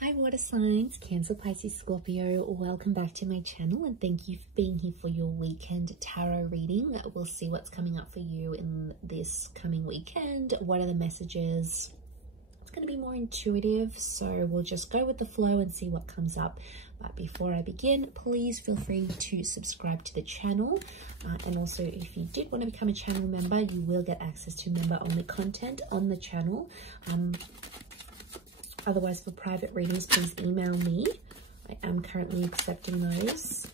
Hi water signs, Cancer, Pisces, Scorpio. Welcome back to my channel and thank you for being here for your weekend tarot reading. We'll see what's coming up for you in this coming weekend. What are the messages? It's going to be more intuitive, so we'll just go with the flow and see what comes up. But before I begin, please feel free to subscribe to the channel. And also, if you did want to become a channel member, you will get access to member-only content on the channel. Otherwise, for private readings, please email me. I am currently accepting those.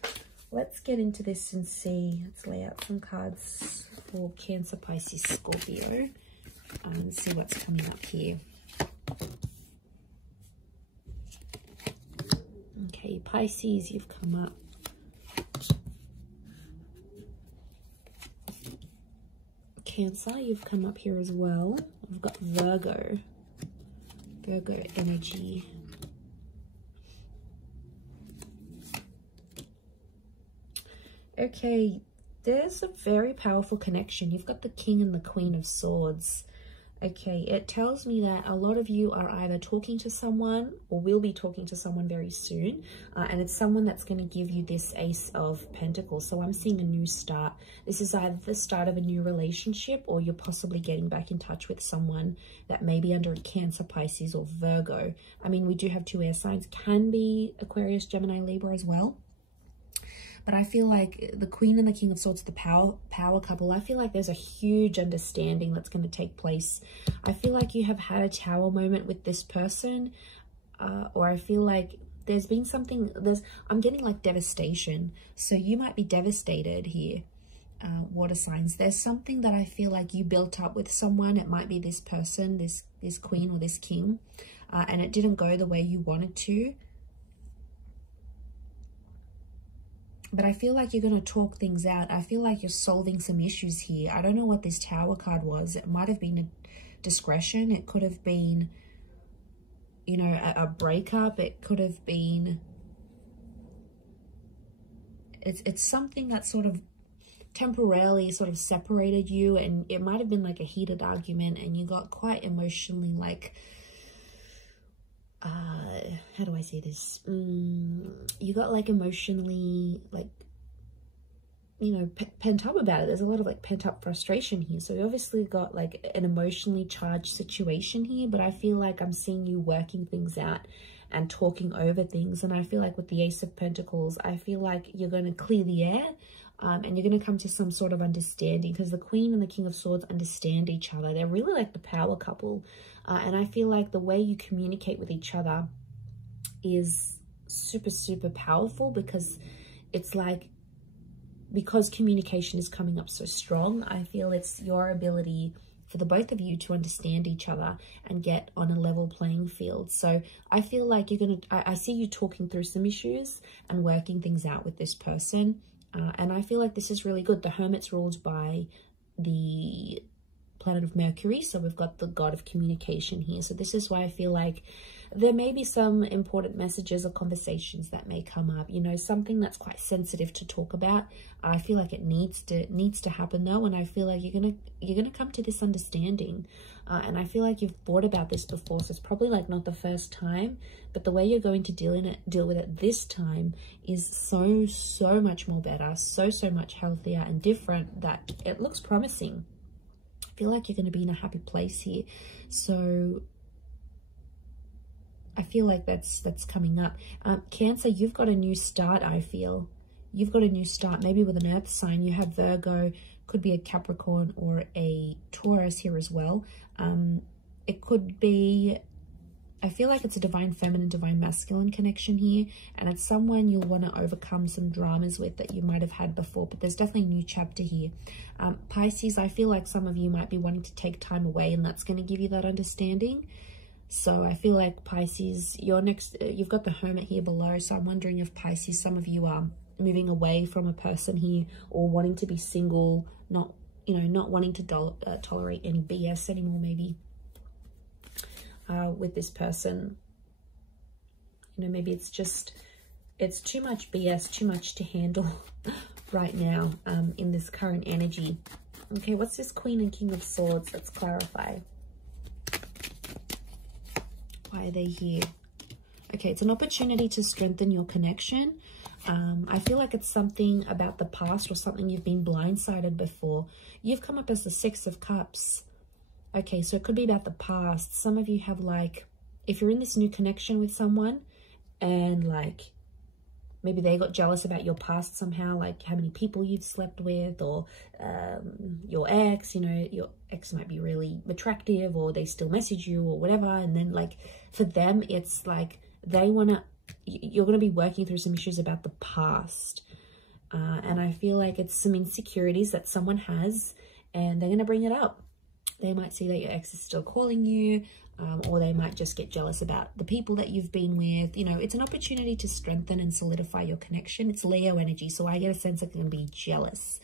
Let's get into this and see. Let's lay out some cards for Cancer, Pisces, Scorpio and see what's coming up here. Okay, Pisces, you've come up. Cancer, you've come up here as well. We've got Virgo energy. Okay, there's a very powerful connection. You've got the King and the Queen of Swords. Okay, it tells me that a lot of you are either talking to someone or will be talking to someone very soon. And it's someone that's going to give you this Ace of Pentacles. So I'm seeing a new start. This is either the start of a new relationship or you're possibly getting back in touch with someone that may be under a Cancer, Pisces or Virgo. I mean, we do have two air signs. Can be Aquarius, Gemini, Libra as well. But I feel like the Queen and the King of Swords, the power couple, I feel like there's a huge understanding that's going to take place. I feel like you have had a tower moment with this person, or I feel like there's been something, I'm getting like devastation. So you might be devastated here, water signs. There's something that I feel like you built up with someone. It might be this person, this Queen or this King, and it didn't go the way you wanted to. But I feel like you're going to talk things out. I feel like you're solving some issues here. I don't know what this Tower card was. It might have been a discretion. It could have been, you know, a breakup. It could have been... It's something that sort of temporarily sort of separated you. And it might have been like a heated argument. And you got quite emotionally like... how do I say this? You got like emotionally, like, you know, pent up about it. There's a lot of like pent up frustration here. So you obviously got like an emotionally charged situation here, but I feel like I'm seeing you working things out and talking over things. And I feel like with the Ace of Pentacles, I feel like you're going to clear the air. And you're going to come to some sort of understanding, because the Queen and the King of Swords understand each other. They're really like the power couple. And I feel like the way you communicate with each other is super, super powerful, because it's like, because communication is coming up so strong, I feel it's your ability for the both of you to understand each other and get on a level playing field. So I feel like you're going to, I see you talking through some issues and working things out with this person. And I feel like this is really good. The Hermit's ruled by the planet of Mercury. So we've got the god of communication here. So this is why I feel like there may be some important messages or conversations that may come up, you know, something that's quite sensitive to talk about. I feel like it needs to happen though. And I feel like you're going to come to this understanding. And I feel like you've thought about this before. So it's probably like not the first time, but the way you're going to deal with it this time is so much more better, so much healthier and different, that it looks promising. I feel like you're going to be in a happy place here. So I feel like that's coming up. Cancer, you've got a new start, I feel. You've got a new start, maybe with an earth sign. You have Virgo, could be a Capricorn or a Taurus here as well. It could be, I feel like it's a divine feminine, divine masculine connection here. And it's someone you'll want to overcome some dramas with that you might have had before. But there's definitely a new chapter here. Pisces, I feel like some of you might be wanting to take time away, and that's going to give you that understanding. So I feel like Pisces, you've got the Hermit here below. So I'm wondering if Pisces, some of you are moving away from a person here, or wanting to be single, not wanting to tolerate any BS anymore, maybe with this person. You know, maybe it's too much BS, too much to handle right now in this current energy. Okay, what's this Queen and King of Swords? Let's clarify. Why are they here? Okay, it's an opportunity to strengthen your connection. I feel like it's something about the past or something you've been blindsided before. You've come up as the Six of Cups. Okay, so it could be about the past. Some of you have, like, if you're in this new connection with someone and, like, maybe they got jealous about your past somehow, like how many people you've slept with, or your ex, you know, your ex might be really attractive, or they still message you or whatever. And then, like, for them, it's like they want to, you're going to be working through some issues about the past. And I feel like it's some insecurities that someone has, and they're going to bring it up. They might see that your ex is still calling you, or they might just get jealous about the people that you've been with. You know, it's an opportunity to strengthen and solidify your connection. It's Leo energy, so I get a sense of going to be jealous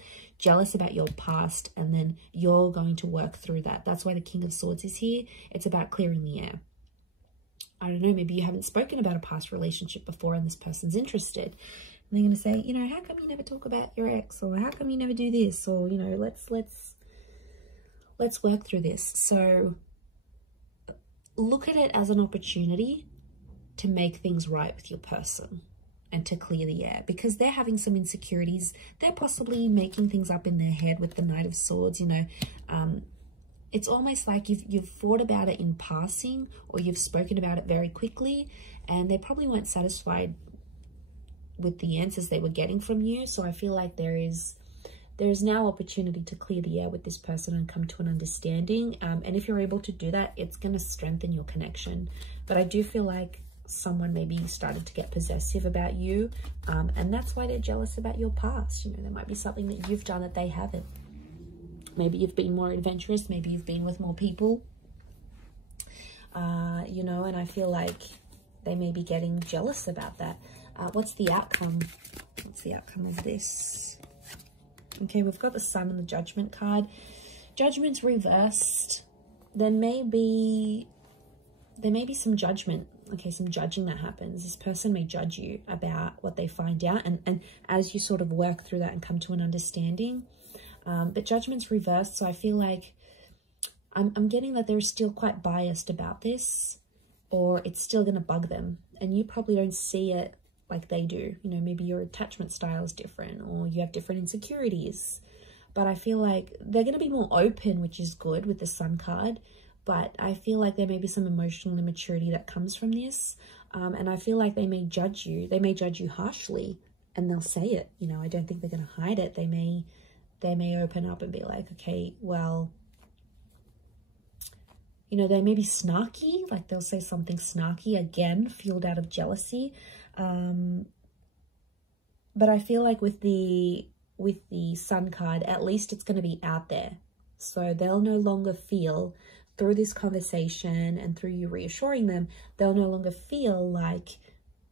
about your past, and then you're going to work through that. That's why the King of Swords is here. It's about clearing the air. I don't know, maybe you haven't spoken about a past relationship before and this person's interested. And they're going to say, you know, how come you never talk about your ex? Or how come you never do this? Or, you know, let's work through this. So look at it as an opportunity to make things right with your person and to clear the air, because they're having some insecurities. They're possibly making things up in their head with the Knight of Swords, you know. It's almost like you've thought about it in passing, or you've spoken about it very quickly, and they probably weren't satisfied with the answers they were getting from you. So I feel like there is now opportunity to clear the air with this person and come to an understanding. And if you're able to do that, it's going to strengthen your connection. But I do feel like someone maybe started to get possessive about you, and that's why they're jealous about your past. You know, there might be something that you've done that they haven't. Maybe you've been more adventurous. Maybe you've been with more people, you know, and I feel like they may be getting jealous about that. What's the outcome? What's the outcome of this? Okay, we've got the Sun and the Judgment card. Judgment's reversed. There may be some judgment. Okay, some judging that happens. This person may judge you about what they find out, and as you sort of work through that and come to an understanding. But Judgment's reversed, so I feel like I'm getting that they're still quite biased about this, or it's still going to bug them, and you probably don't see it like they do. You know, maybe your attachment style is different, or you have different insecurities. But I feel like they're going to be more open, which is good with the Sun card. But I feel like there may be some emotional immaturity that comes from this. And I feel like they may judge you. They may judge you harshly, and they'll say it. You know, I don't think they're going to hide it. They may open up and be like, okay, well, you know, they may be snarky. Like, they'll say something snarky, again, fueled out of jealousy. But I feel like with the Sun card, at least it's going to be out there. So they'll no longer feel, through this conversation and through you reassuring them, they'll no longer feel like,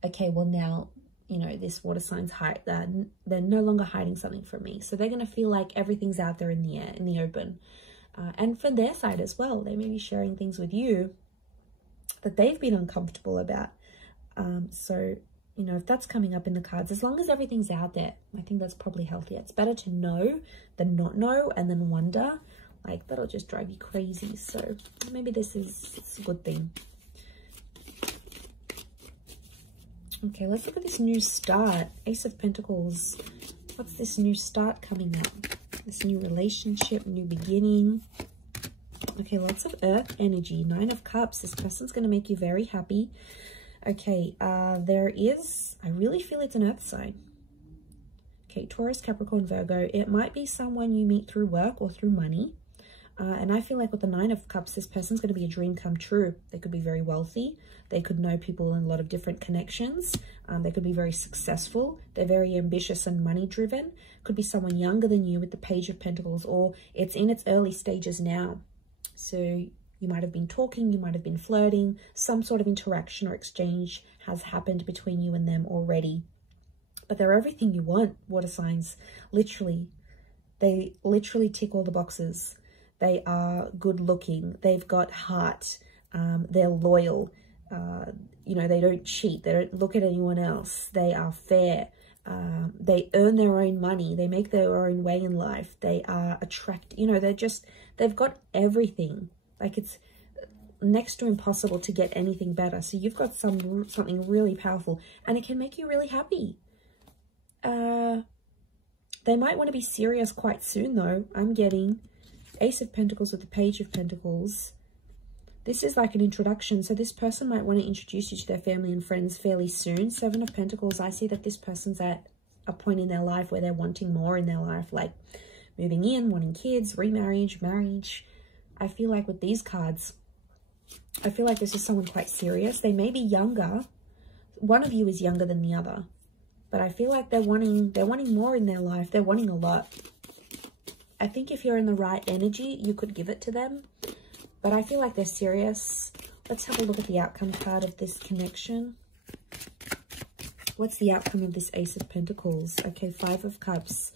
okay, well now, you know, this water sign's they're no longer hiding something from me. So they're going to feel like everything's out there in the air, in the open. And for their side as well, they may be sharing things with you that they've been uncomfortable about. So, you know, if that's coming up in the cards, as long as everything's out there, I think that's probably healthier. It's better to know than not know and then wonder. Like, that'll just drive you crazy. So maybe this is a good thing. Okay, let's look at this new start. Ace of Pentacles. What's this new start coming up? This new relationship, new beginning. Okay, lots of earth energy. 9 of Cups. This person's going to make you very happy. Okay, I really feel it's an earth sign. Okay, Taurus, Capricorn, Virgo. It might be someone you meet through work or through money. And I feel like with the 9 of Cups, this person's going to be a dream come true. They could be very wealthy. They could know people in a lot of different connections. They could be very successful. They're very ambitious and money driven. Could be someone younger than you with the Page of Pentacles, or it's in its early stages now. So you might have been talking, you might have been flirting. Some sort of interaction or exchange has happened between you and them already. But they're everything you want, water signs. Literally. They literally tick all the boxes. They are good looking. They've got heart. They're loyal. You know, they don't cheat. They don't look at anyone else. They are fair. They earn their own money. They make their own way in life. They are attractive. You know, they've got everything. Like, next to impossible to get anything better. So you've got something really powerful, and it can make you really happy. They might want to be serious quite soon, though. I'm getting Ace of Pentacles with the Page of Pentacles. This is like an introduction, so this person might want to introduce you to their family and friends fairly soon. Seven of Pentacles, I see that this person's at a point in their life where they're wanting more in their life, like moving in, wanting kids, remarriage, marriage. I feel like with these cards, I feel like this is someone quite serious. They may be younger. One of you is younger than the other, but I feel like they're wanting more in their life. They're wanting a lot. I think if you're in the right energy, you could give it to them. But I feel like they're serious. Let's have a look at the outcome card of this connection. What's the outcome of this Ace of Pentacles? Okay, Five of Cups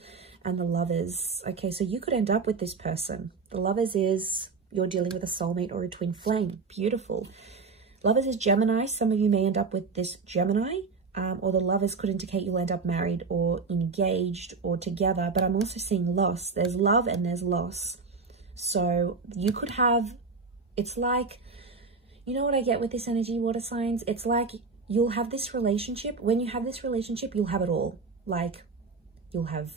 and the Lovers. Okay, so you could end up with this person. The Lovers is you're dealing with a soulmate or a twin flame. Beautiful. Lovers is Gemini. Some of you may end up with this Gemini. Or the Lovers could indicate you'll end up married or engaged or together. But I'm also seeing loss. There's love and there's loss. So you could have... It's like, you know what I get with this energy, water signs? It's like you'll have this relationship. When you have this relationship, you'll have it all. Like, you'll have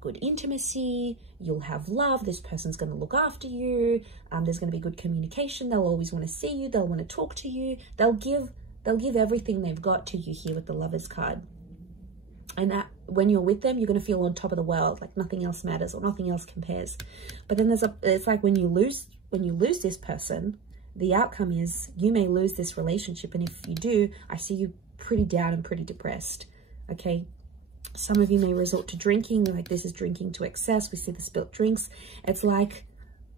good intimacy. You'll have love. This person's going to look after you. There's going to be good communication. They'll always want to see you. They'll want to talk to you. They'll give everything they've got to you here with the Lovers card. And that when you're with them, you're going to feel on top of the world, like nothing else matters or nothing else compares. But then it's like when you lose this person, the outcome is you may lose this relationship. And if you do, I see you pretty down and pretty depressed. Okay. Some of you may resort to drinking, like this is drinking to excess. We see the spilt drinks. It's like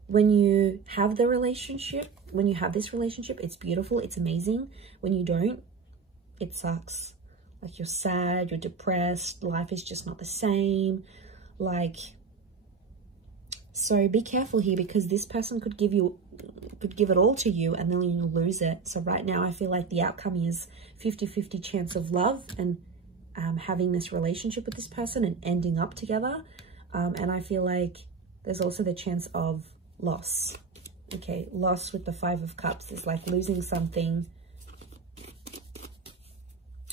when you have the relationship, when you have this relationship, it's beautiful. It's amazing. When you don't, it sucks. Like you're sad, you're depressed, life is just not the same. Like, so be careful here because this person could give it all to you and then you'll lose it. So right now I feel like the outcome is 50-50 chance of love and having this relationship with this person and ending up together. And I feel like there's also the chance of loss. Okay, loss with the Five of Cups is like losing something.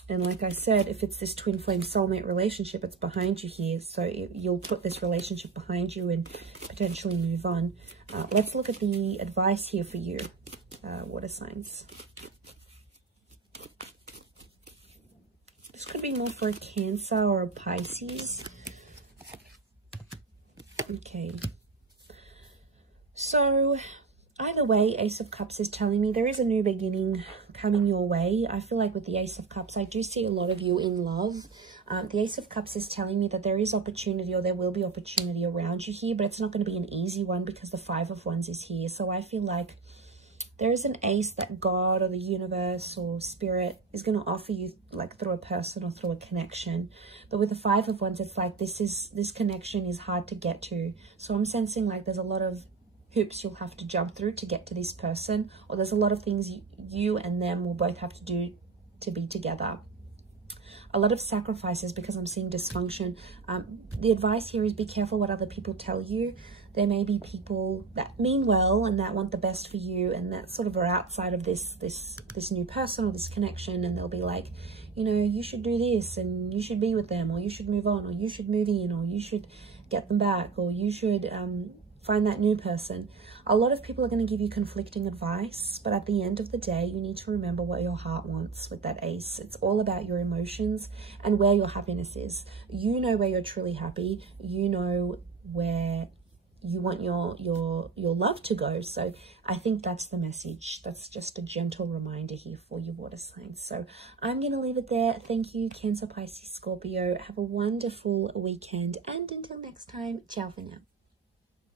And like I said, if it's this twin flame soulmate relationship, it's behind you here. So you'll put this relationship behind you and potentially move on. Let's look at the advice here for you, water signs. This could be more for a Cancer or a Pisces. Okay. So either way, Ace of Cups is telling me there is a new beginning coming your way. I feel like with the Ace of Cups, I do see a lot of you in love. The Ace of Cups is telling me that there is opportunity or there will be opportunity around you here, but it's not going to be an easy one because the Five of Wands is here. So I feel like there is an ace that God or the universe or spirit is going to offer you like through a person or through a connection. But with the Five of Wands, it's like this connection is hard to get to. So I'm sensing like there's a lot of hoops you'll have to jump through to get to this person, or there's a lot of things you and them will both have to do to be together. A lot of sacrifices because I'm seeing dysfunction. The advice here is be careful what other people tell you. There may be people that mean well and that want the best for you and that sort of are outside of this new person or this connection, and they'll be like, you know, you should do this and you should be with them, or you should move on, or you should move in, or you should get them back, or you should find that new person. A lot of people are going to give you conflicting advice, but at the end of the day, you need to remember what your heart wants with that ace. It's all about your emotions and where your happiness is. You know where you're truly happy. You know where you want your love to go. So I think that's the message. That's just a gentle reminder here for you, water signs. So I'm going to leave it there. Thank you, Cancer, Pisces, Scorpio. Have a wonderful weekend. And until next time, ciao for now.